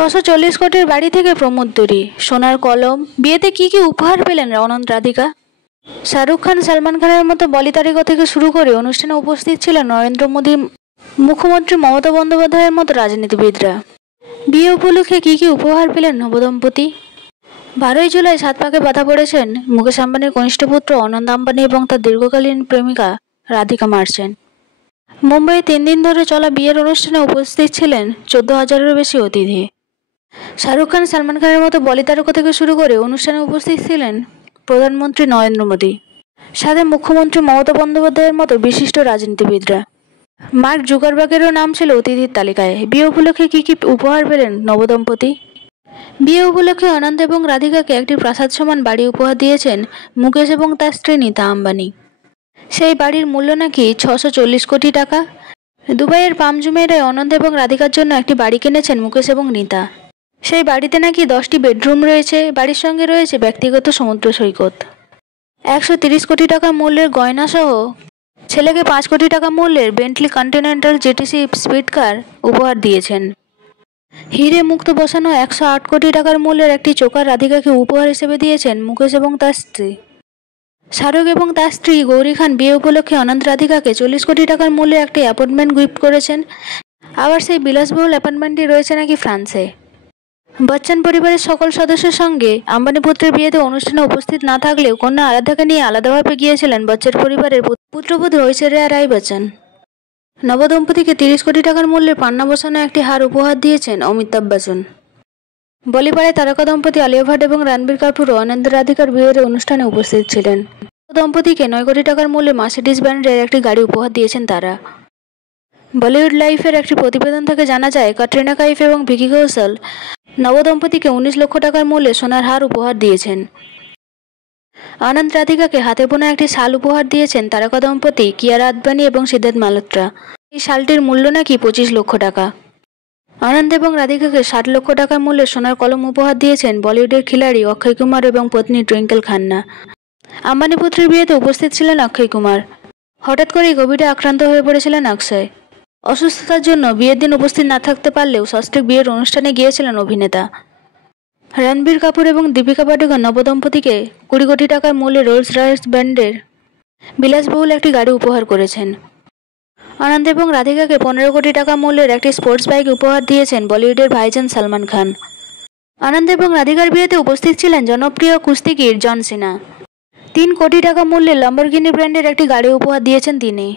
640 কোটির বাড়ি থেকে প্রমোদুরি, সোনার কলম, বিয়েতে কি কি উপহার পেলেন অনন্ত রাধিকা? শাহরুখ খান, সালমান খানের মতো বলি তারকা থেকে শুরু করে অনুষ্ঠানে উপস্থিত ছিলেন নরেন্দ্র মোদী, মুখ্যমন্ত্রী মমতা বন্দ্যোপাধ্যায়ের মতো রাজনীতিবিদরা। বিয়ে উপলক্ষে কি কি উপহার পেলেন নবদম্পতি? 12ই জুলাই 7 পাকে বাধা পড়েছেন মুকেশ আম্বানির কনিষ্ঠ পুত্র অনন্ত আম্বানি এবং তার দীর্ঘকালীন প্রেমিকা রাধিকা মার্চেন্ট। মুম্বাইয়ে 3 দিন ধরে চলা বিয়ের অনুষ্ঠানে উপস্থিত ছিলেন 14,000-এরও বেশি অতিথি। শাহরুখ খান, সালমান খানের মতো বলি তারকা থেকে শুরু করে অনুষ্ঠানে উপস্থিত ছিলেন প্রধানমন্ত্রী নরেন্দ্র মোদী, সাথে মুখ্যমন্ত্রী মমতা বন্দ্যোপাধ্যায়ের মতো বিশিষ্ট রাজনীতিবিদরা। মার্ক জুকারবার্গেরও নাম ছিল অতিথির তালিকায়। বিয়ে উপলক্ষে কি কি উপহার পেলেন নবদম্পতি? বিয়ে উপলক্ষে অনন্ত এবং রাধিকাকে একটি প্রাসাদ সমান বাড়ি উপহার দিয়েছেন মুকেশ এবং তার স্ত্রী নীতা আম্বানি। সেই বাড়ির মূল্য নাকি 640 কোটি টাকা। দুবাইয়ের পাম জুমেরায় অনন্ত এবং রাধিকার জন্য একটি বাড়ি কিনেছেন মুকেশ এবং নীতা। সেই বাড়িতে নাকি 10টি বেডরুম রয়েছে। বাড়ির সঙ্গে রয়েছে ব্যক্তিগত সমুদ্র সৈকত। 130 কোটি টাকা মূল্যের গয়না সহ ছেলেকে 5 কোটি টাকা মূল্যের বেন্টলি কন্টিনেন্টাল জিটিসি স্পিড কার উপহার দিয়েছেন। হিরে মুক্ত বসানো 108 কোটি টাকার মূল্যের একটি চোকার রাধিকাকে উপহার হিসেবে দিয়েছেন মুকেশ এবং তার স্ত্রী। শাহরুখ এবং তার স্ত্রী গৌরী খান বিয়ে উপলক্ষে অনন্ত রাধিকাকে 40 কোটি টাকার মূল্যের একটি অ্যাপার্টমেন্ট গিফট করেছেন। আবার সেই বিলাসবহুল অ্যাপার্টমেন্টটি রয়েছে নাকি ফ্রান্সে। বচ্চন পরিবারের সকল সদস্যের সঙ্গে আম্বানি পুত্রের বিয়েতে অনুষ্ঠানে উপস্থিত না থাকলেও কন্যা আরাধ্যাকে নিয়ে আলাদাভাবে গিয়েছিলেন বচ্চন পরিবারের পুত্রবধূ ঐশ্বরিয়া রায় বচ্চন। নবদম্পতিকে 30 কোটি টাকার মূল্যের পান্না বসানো একটি হার উপহার দিয়েছেন অমিতাভ বচ্চন। বলিপাড়ায় তারকা দম্পতি আলিয়া ভাট এবং রণবীর কাপুরও অনন্ত রাধিকার বিয়ের অনুষ্ঠানে উপস্থিত ছিলেন। দম্পতিকে 9 কোটি টাকার মূল্যে মার্সিডিজ ব্র্যান্ডের একটি গাড়ি উপহার দিয়েছেন তারা। বলিউড লাইফের একটি প্রতিবেদন থেকে জানা যায়, ক্যাটরিনা কাইফ এবং ভিকি কৌশল নবদম্পতিকে 19 লক্ষ টাকার মূল্যে সোনার হার উপহার দিয়েছেন। অনন্ত রাধিকাকে হাতে বোনা একটি শাল উপহার দিয়েছেন তারকা দম্পতি কিয়ারা আদবানি এবং সিদ্ধার্থ মালহোত্রা। এই শালটির মূল্য নাকি 25 লক্ষ টাকা। অনন্ত এবং রাধিকাকে 60 লক্ষ টাকার মূল্যে সোনার কলম উপহার দিয়েছেন বলিউডের খিলাড়ি অক্ষয় কুমার এবং পত্নী টুইঙ্কেল খান্না। আম্বানি পুত্রের বিয়েতে উপস্থিত ছিলেন অক্ষয় কুমার। হঠাৎ করেই কোভিডে আক্রান্ত হয়ে পড়েছিলেন অক্ষয়। অসুস্থতার জন্য বিয়ের দিন উপস্থিত না থাকতে পারলেও ষষ্ঠীর বিয়ের অনুষ্ঠানে গিয়েছিলেন অভিনেতা। রণবীর কাপুর এবং দীপিকা পাডুকোন নবদম্পতিকে 20 কোটি টাকার মূল্যে রোলস রয়েস ব্র্যান্ডের বিলাসবহুল একটি গাড়ি উপহার করেছেন। অনন্ত এবং রাধিকাকে 15 কোটি টাকা মূল্যের একটি স্পোর্টস বাইক উপহার দিয়েছেন বলিউডের ভাইজান সালমান খান। অনন্ত এবং রাধিকার বিয়েতে উপস্থিত ছিলেন জনপ্রিয় কুস্তিগির জন সিনা। 3 কোটি টাকা মূল্যের ল্যাম্বরগিনি ব্র্যান্ডের একটি গাড়ি উপহার দিয়েছেন তিনি।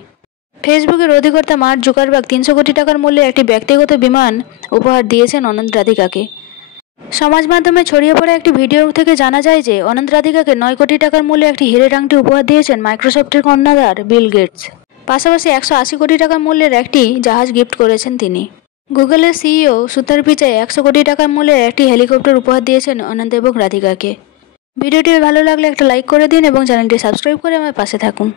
ফেসবুকের অধিকর্তা মার্ক জুকারবার্গ 300 কোটি টাকার মূল্যের একটি ব্যক্তিগত বিমান উপহার দিয়েছেন অনন্ত রাধিকাকে। সমাজ মাধ্যমে ছড়িয়ে পড়া একটি ভিডিও থেকে জানা যায় যে অনন্ত রাধিকাকে 9 কোটি টাকার মূল্যে একটি হীরের আংটি উপহার দিয়েছেন মাইক্রোসফটের কর্ণধার বিল গেটস। পাশাপাশি 180 কোটি টাকার মূল্যের একটি জাহাজ গিফট করেছেন তিনি। গুগলের সিইও সুন্দর পিচাই 100 কোটি টাকার মূল্যের একটি হেলিকপ্টার উপহার দিয়েছেন অনন্ত এবং রাধিকাকে। ভিডিওটি ভালো লাগলে একটা লাইক করে দিন এবং চ্যানেলটি সাবস্ক্রাইব করে আমার পাশে থাকুন।